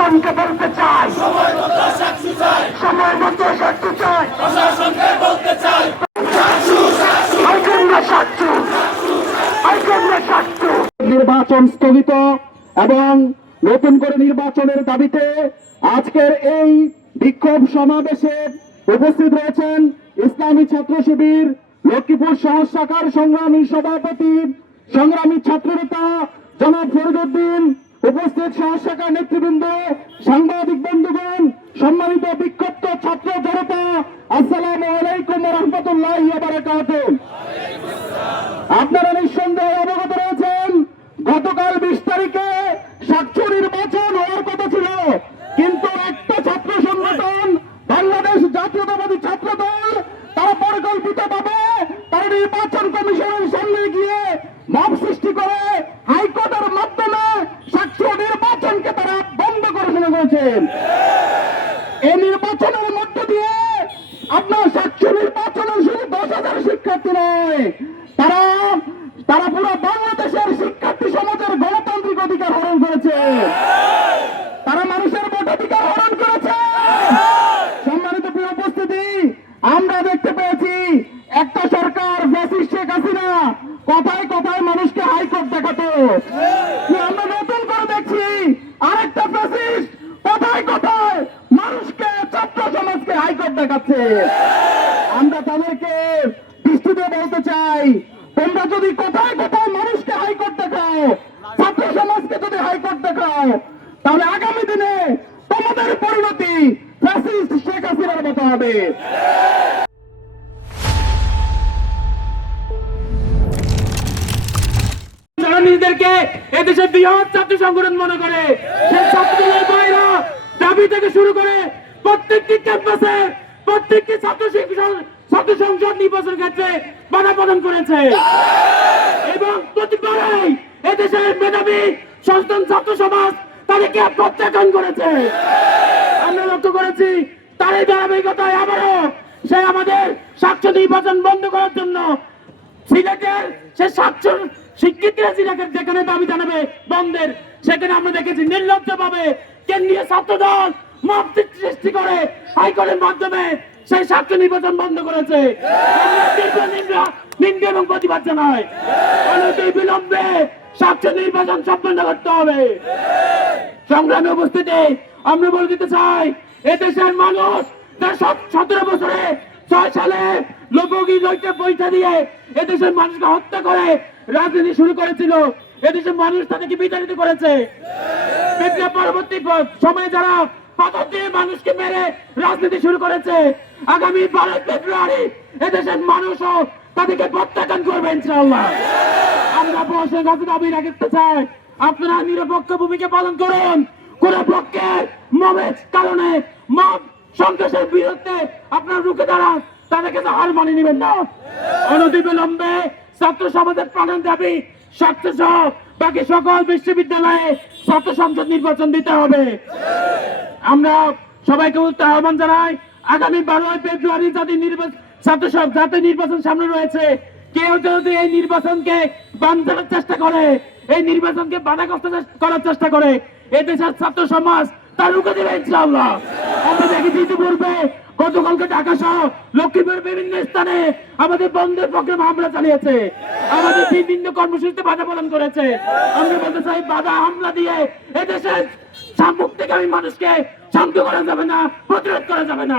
প্রশাসনকে বলতে চাই, সময় মতো সাক্ষী চাই, প্রশাসনকে বলতে চাই, নির্বাচন স্থগিত এবং নতুন করে নির্বাচনের দাবিতে আজকের এই বিক্ষোভ সমাবেশে উপস্থিত রয়েছেন ইসলামী ছাত্র শিবির লক্ষ্মীপুর শহর শাখার সংগ্রামী সভাপতি সংগ্রামী ছাত্রনেতা জনাব ফরিদউদ্দিন, উপস্থিত শহর শাখার নেতৃবৃন্দ, সাংবাদিক বন্ধুগণ, সম্মানিত বিক্ষুব্ধ ছাত্র জনতা, আসসালামু আলাইকুম ওয়া রাহমাতুল্লাহি ওয়া বারাকাতুহু। আপনারা নিঃসন্দেহে অবগত রয়েছেন গতকাল 20 তারিখে সাক্ষ্য নির্বাচন হওয়ার কথা ছিল, কিন্তু একটা ছাত্র সংগঠন বাংলাদেশ জাতীয়তাবাদী ছাত্র দল তারা পরিকল্পিতভাবে তারা নির্বাচন কমিশনের সামনে গিয়ে মব সৃষ্টি করে হাইকোর্টের মাধ্যমে সাক্ষ্য নির্বাচনকে তারা বন্ধ করে শুরু করেছেন। এই নির্বাচনের মধ্য দিয়ে আপনার সাক্ষ্য নির্বাচনের শুধু 10,000 শিক্ষার্থী নয়, তারা পুরো বাংলাদেশের শিক্ষার্থী সমাজের গণতান্ত্রিক অধিকার হরণ করেছে, তারা মানুষের ভোটাধিকার হরণ করেছে। সম্মানিত প্রিয় উপস্থিতি, আমরা দেখতে পেয়েছি একটা সরকার ফ্যাসিস্ট শেখ হাসিনা কথায় কথায় মানুষকে হাইকোর্ট দেখাতো, আমরা নতুন করে দেখছি আরেকটা ফ্যাসিস্ট কথায় কথায় মানুষকে, ছাত্র সমাজকে হাইকোর্ট দেখাচ্ছে। আমরা তাদেরকে দৃষ্টিতে বলতে চাই, তোমরা যদি কোথায় কোথায় মানুষকে হাইকোর্ট দেখাও, ছাত্র সমাজকে যদি হাইকোর্ট দেখাও, তাহলে আগামী দিনে তোমাদের পরিণতি ফ্যাসিস্ট শেখ হাসিনার মতো হবে। যারা নিজেদেরকে এদেশের বৃহৎ ছাত্র সংগঠন মনে করে, সেই ছাত্রদের বাইরা দাবি থেকে শুরু করে প্রত্যেকটি ক্যাম্পাসে প্রত্যেকটি ছাত্র সংসদ নির্বাচন ক্ষেত্রে বাধা প্রদান করেছে এবং প্রতিবারই এদেশের মেধাবী সচেতন ছাত্র সমাজ তাদেরকে প্রত্যাখ্যান করেছে। আমরা লক্ষ্য করেছি তার এই ধারাবাহিকতায় আবারও সে আমাদের সাক্ষ্য নির্বাচন বন্ধ করার জন্য সিলেটের সে সাক্ষ্য শিক্ষিতরা সিলেটের যেখানে দাবি জানাবে বন্ধের, সেখানে আমরা দেখেছি নির্লজ্জভাবে কেন্দ্রীয় ছাত্র দল মব সৃষ্টি করে হাইকোর্টের মাধ্যমে সেই সাক্ষ্য নির্বাচন বন্ধ করেছে। নিন্দা এবং প্রতিবাদ জানায় বিলম্বে সাক্ষ্য নির্বাচন সম্পন্ন করতে হবে। সংগ্রামে উপস্থিতি আমরা বলে দিতে চাই, এদেশের মানুষ 17 বছরে 6 সালে লোকগীত বৈঠা দিয়ে এদেশের মানুষকে হত্যা করে রাজনীতি শুরু করেছিল। এদেশের মানুষ তাদেরকে বিতাড়িত করেছে। বিপ্লব পরবর্তী সময়ে যারা পাথর দিয়ে মানুষকে মেরে রাজনীতি শুরু করেছে, আগামী 12 ফেব্রুয়ারি এদেশের মানুষও তাদেরকে প্রত্যাখ্যান করবে ইনশাআল্লাহ। আমরা প্রশাসনের কাছে দাবি রাখতে চাই, আপনারা নিরপেক্ষ ভূমিকা পালন করুন। কোন পক্ষের মবের কারণে মব সন্ত্রাসের বিরুদ্ধে আপনারা রুখে দাঁড়ান, তাদের কাছে হার মানিয়ে নেবেন না। অনতিবিলম্বে ছাত্র সমাজের প্রাণের দাবি স্বাস্থ্য সহ বাকি সকল বিশ্ববিদ্যালয়ে ছাত্র সংসদ নির্বাচন দিতে হবে। আমরা সবাইকে আহ্বান জানাই, আগামী 12 ফেব্রুয়ারি জাতীয় নির্বাচন সামনে রয়েছে, কেউ যদি এই নির্বাচনকে বানচালের চেষ্টা করে, এই নির্বাচনকে বাধাগ্রস্ত করার চেষ্টা করে, এই দেশের ছাত্র সমাজ তার রুখে দেবে ইনশাআল্লাহ। আমরা দেখেছি ইতিপূর্বে গতকালকে ঢাকা সহ লক্ষ্মীপুরের বিভিন্ন স্থানে আমাদের বন্ধের পক্ষে হামলা চালিয়েছে, আমাদের বিভিন্ন কর্মসূচিতে বাধা প্রদান করেছে। আমরা বলতে চাই, বাধা হামলা দিয়ে এদেশের মুক্তিকামী মানুষকে শান্ত করা যাবে না, প্রতিরোধ করা যাবে না।